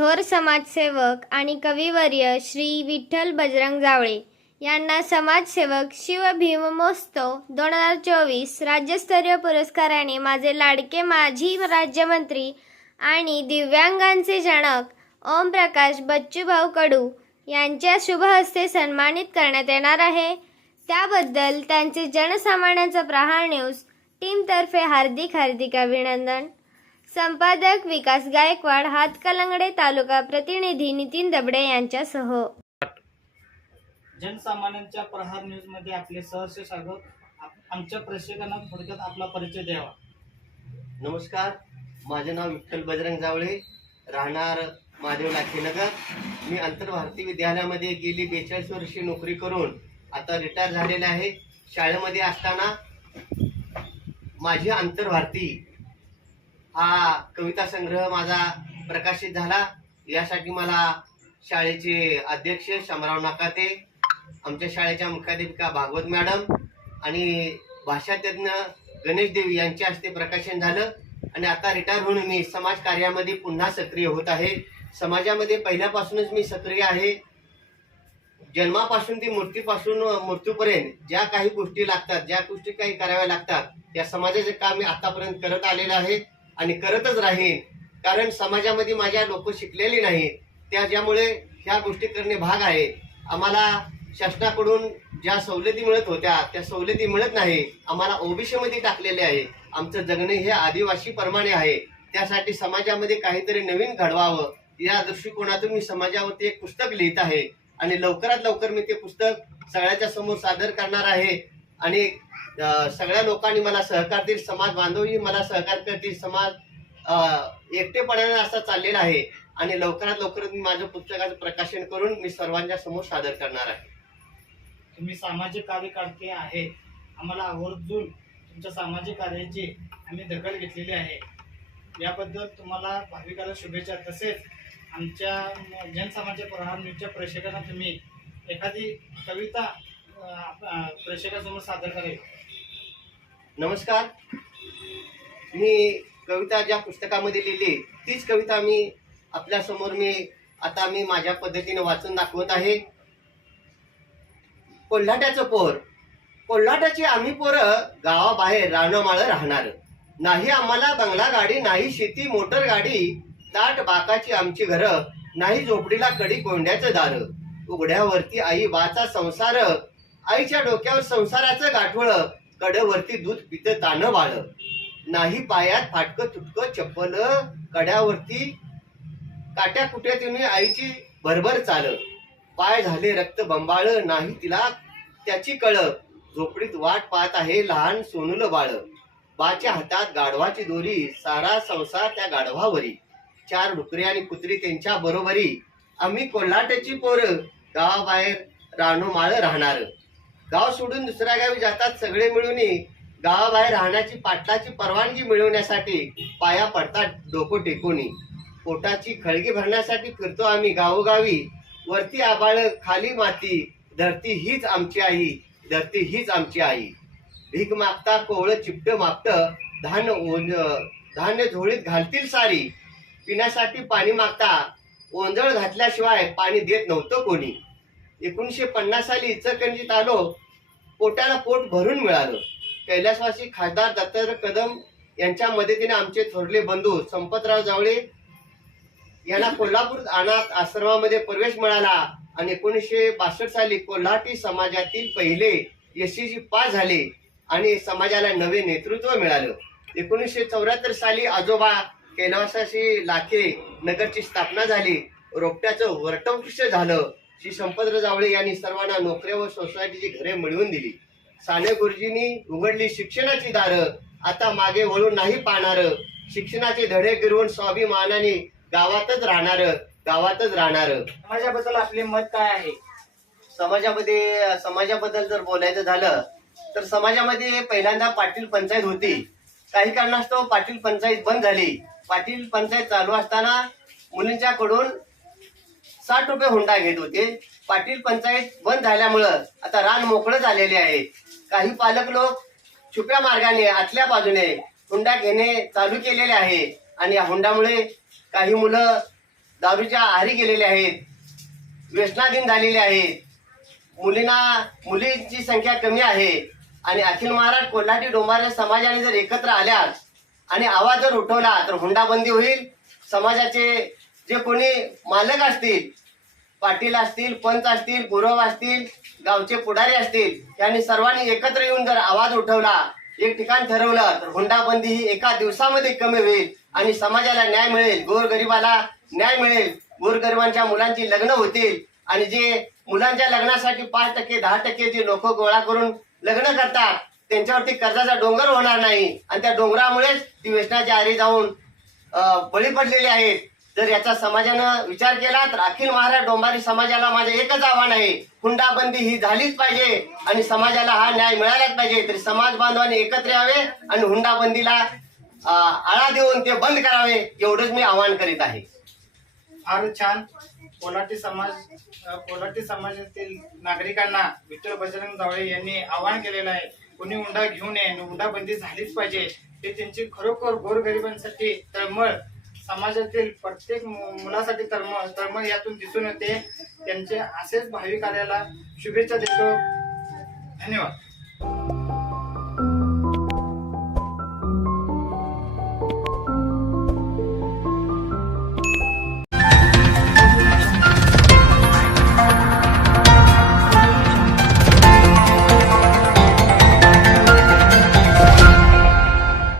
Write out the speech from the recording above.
थोर समाजसेवक आणि कविवर्य श्री विठ्ठल बजरंग जावळे यांना समाजसेवक शिव भीममोत्सव दोन हजार चोवीस राज्यस्तरीय पुरस्काराने माझे लाडके माजी राज्यमंत्री आणि दिव्यांगांचे जनक ओमप्रकाश बच्चूभाऊ कडू यांच्या शुभ हस्ते सन्मानित करण्यात येणार आहे. त्याबद्दल त्यांचे जनसामान्यांचं प्रहार न्यूज टीमतर्फे हार्दिक हार्दिक अभिनंदन. संपादक विकास गायकवाड हातकलंगडे तालुका प्रतिनिधी नितीन दबडे यांच्यासह. जनसामान्यांच्या प्रहार न्यूजमध्ये आपले सहर्ष स्वागत. आप- आमच्या प्रेक्षकांना थोडक्यात आपला परिचय द्यावा. नमस्कार. माझे नाव विठ्ठल बजरंग जावळे. राहणार महादेव लाखेनगर. मी आंतरभारती विद्यालयामध्ये गेली बेचाळीस वर्षे नोकरी करून आता रिटायर झालेले आहे. शाळेमध्ये असताना माझी आंतरभारती हा कविता संग्रह माझा प्रकाशित झाला. यासाठी मला शाळेचे अध्यक्ष शामराव नाकाते आमच्या शाळेच्या मुख्याध्यापिका भागवत मॅडम आणि भाषातज्ञ गणेश देवी यांच्या हस्ते प्रकाशन झालं. आणि आता रिटायर होऊन मी समाज कार्यामध्ये पुन्हा सक्रिय होत आहे. समाजामध्ये पहिल्यापासूनच मी सक्रिय आहे. जन्मापासून ती मूर्तीपासून मृत्यूपर्यंत ज्या काही गोष्टी लागतात ज्या गोष्टी काही कराव्या लागतात त्या समाजाचे काम मी आतापर्यंत करत आलेलं आहे. आणि करतच राहीन. कारण समाजामध्ये माझ्या लोक शिकलेली नाहीत. त्याच्यामुळे ह्या गोष्टी करणे भाग आहे. आम्हाला शासनाकडून ज्या सवलती मिळत होत्या त्या सवलती मिळत नाही. आम्हाला ओबीसीमध्ये टाकलेले आहे. आमचं जगणे हे आदिवासी प्रमाणे आहे. त्यासाठी समाजामध्ये काहीतरी नवीन घडवावं. या दृष्टिकोनातून मी समाजावरती एक पुस्तक लिहित आहे. आणि लवकरात लवकर मी ते पुस्तक सगळ्याच्या समोर सादर करणार आहे. आणि सगळ्या लोकांनी मला सहकार देईल समाज बांधवही मला सहकार करतील समाज एकटेपणाने असा चाललेला आहे. आणि लवकरात लवकर मी माझ्या पुस्तकाचं प्रकाशन करून मी सर्वांच्या समोर सादर करणार आहे. तुम्ही सामाजिक कार्यकर्ते आहे. आम्हाला आवर्जून तुमच्या सामाजिक कार्याची आम्ही दखल घेतलेली आहे. याबद्दल तुम्हाला भाविकाला शुभेच्छा. तसेच आमच्या जनसामान्य प्रहार न्यूजच्या प्रेक्षकांना तुम्ही एखादी कविता प्रेक्षकासमोर सादर करेल. नमस्कार. मी कविता ज्या पुस्तकामध्ये लिहिली तीच कविता मी आपल्यासमोर मी आता मी माझ्या पद्धतीने वाचून दाखवत आहे. कोल्हाट्याचं पोर. कोल्हाट्याची आम्ही पोरं गावाबाहेर रानमाळं राहणार. नाही आम्हाला बंगला गाडी नाही शेती मोटर गाडी ताट बाकाची आमची घरं नाही झोपडीला कडी कोंड्याचं दार. उघड्यावरती आई बाचा संसार आईच्या डोक्यावर संसाराचं गाठवळ कड्यावरती दूध पित तान वाळ. नाही पायात फाटकं तुटकं चप्पल कड्यावरती काट्या कुट्यात आईची भरभर चाल. पाय झाले रक्त बंबाळ नाही तिला त्याची कळ. झोपडीत वाट पाहत आहे लहान सोनुल बाळ. बाच्या हातात गाढवाची दोरी सारा संसार त्या गाढवावरी. चार डुकरे आणि कुत्री त्यांच्या बरोबरी. आम्ही कोल्हाट्याची पोर. गावाबाहेर रानोमाळ राहणार. गाव सोडून दुसऱ्या गावी जातात सगळे मिळून गावाबाहेर राहण्याची पाटलाची परवानगी मिळवण्यासाठी पाया पडतात डोकं टेकोनी पोटाची खळगी भरण्यासाठी फिरतो आम्ही गावोगावी. वरती आबाळ खाली माती धरती हीच आमची आई धरती हीच आमची आई. भीक मागता कोवळं चिपट मापट धान धान्य झोळीत घालतील सारी. पिण्यासाठी पाणी मागता ओंजळ घातल्याशिवाय पाणी देत नव्हतं कोणी. एकोणीसशे पन्नास साली इचलकरंजीत आलो पोटाला पोट भरून मिळालं. कैलासवासी खासदार दत्तात्रय कदम यांच्या मदतीने आमचे थोरले बंधू संपतराव जावळे यांना कोल्हापूर अनाथ आश्रमामध्ये प्रवेश मिळाला आणि एकोणीसशे बासष्ट साली कोल्हाटी समाजातील पहिले यशस्वी पास झाले आणि समाजाला नवे नेतृत्व मिळालं. एकोणीसशे चौऱ्याहत्तर साली आजोबा कैलासाशी लाखे नगरची स्थापना झाली. रोपट्याचं वर्टवृक्ष झालं. श्री संपतराव जावळे यांनी सर्वांना नोकऱ्या व सोसायटीची घरे मिळवून दिली. साने गुरुजींनी उघडली शिक्षणाची दारं. आता मागे वळून नाही पाहणार. शिक्षणाचे धडे गिरवून स्वाभिमानाने गावातच राहणार. गावातच राहणार. समाजाबद्दल आपले मत काय आहे? समाजामध्ये समाजाबद्दल जर बोलायचं झालं तर समाजामध्ये पहिल्यांदा पाटील पंचायत होती. काही कारणास्तव पाटील पंचायत बंद झाली. पाटील पंचायत चालू असताना मुलींच्याकडून साठ रुपये हुंडा घेत होते. पाटील पंचायत बंद झाल्यामुळं आता रान मोकळं झालेले आहे. काही पालक लोक छुप्या मार्गाने आतल्या बाजूने हुंडा घेणे चालू केलेले आहे आणि या हुंडामुळे काही मुलं दारूच्या आहारी गेलेले आहेत. व्यसनाधीन झालेले आहेत मुलींना मुलींची संख्या कमी आहे आणि अखिल महाराज कोल्हाटी डोंबारे समाजाने जर एकत्र आल्यास आणि आवाज जर उठवला तर हुंडाबंदी होईल. समाजाचे जे कोणी मालक असतील पाटील असतील पंच असतील गुरव असतील गावचे पुढारी असतील यांनी सर्वांनी एकत्र येऊन जर आवाज उठवला एक ठिकाण ठरवलं तर हुंडाबंदी ही एका दिवसामध्ये कमी होईल आणि समाजाला न्याय मिळेल. गोरगरिबाला न्याय मिळेल. गोरगरिबांच्या मुलांची लग्न होतील. आणि जे मुलांच्या लग्नासाठी पाच टक्के दहा टक्के जे लोक गोळा करून लग्न करतात त्यांच्यावरती कर्जाचा डोंगर होणार नाही. आणि त्या डोंगरामुळेच ती व्यसनाच्या आरी जाऊन बळी पडलेली आहेत. जर याचा समाजानं विचार केला तर अखिल महाराज डोंबारी समाजाला माझे एकच आव्हान आहे. हुंडाबंदी ही झालीच पाहिजे आणि समाजाला हा न्याय मिळालाच पाहिजे. तरी समाज बांधवांनी एकत्र यावे आणि हुंडाबंदीला आळा देऊन ते बंद करावे एवढंच मी आवाहन करीत आहे. फार छान. कोल्हाटी समाज अ, कोल्हाटी समाजातील नागरिकांना विठ्ठल बजरंग जावळे यांनी आवाहन केलेलं आहे. कोणी हुंडा घेऊ नये आणि हुंडाबंदी झालीच पाहिजे. ते त्यांची खरोखर गोरगरिबांसाठी तळमळ समाजातील प्रत्येक मु- मुलासाठी तळमळ तळमळ यातून दिसून येते. त्यांचे असेच भावी कार्याला शुभेच्छा देतो. धन्यवाद.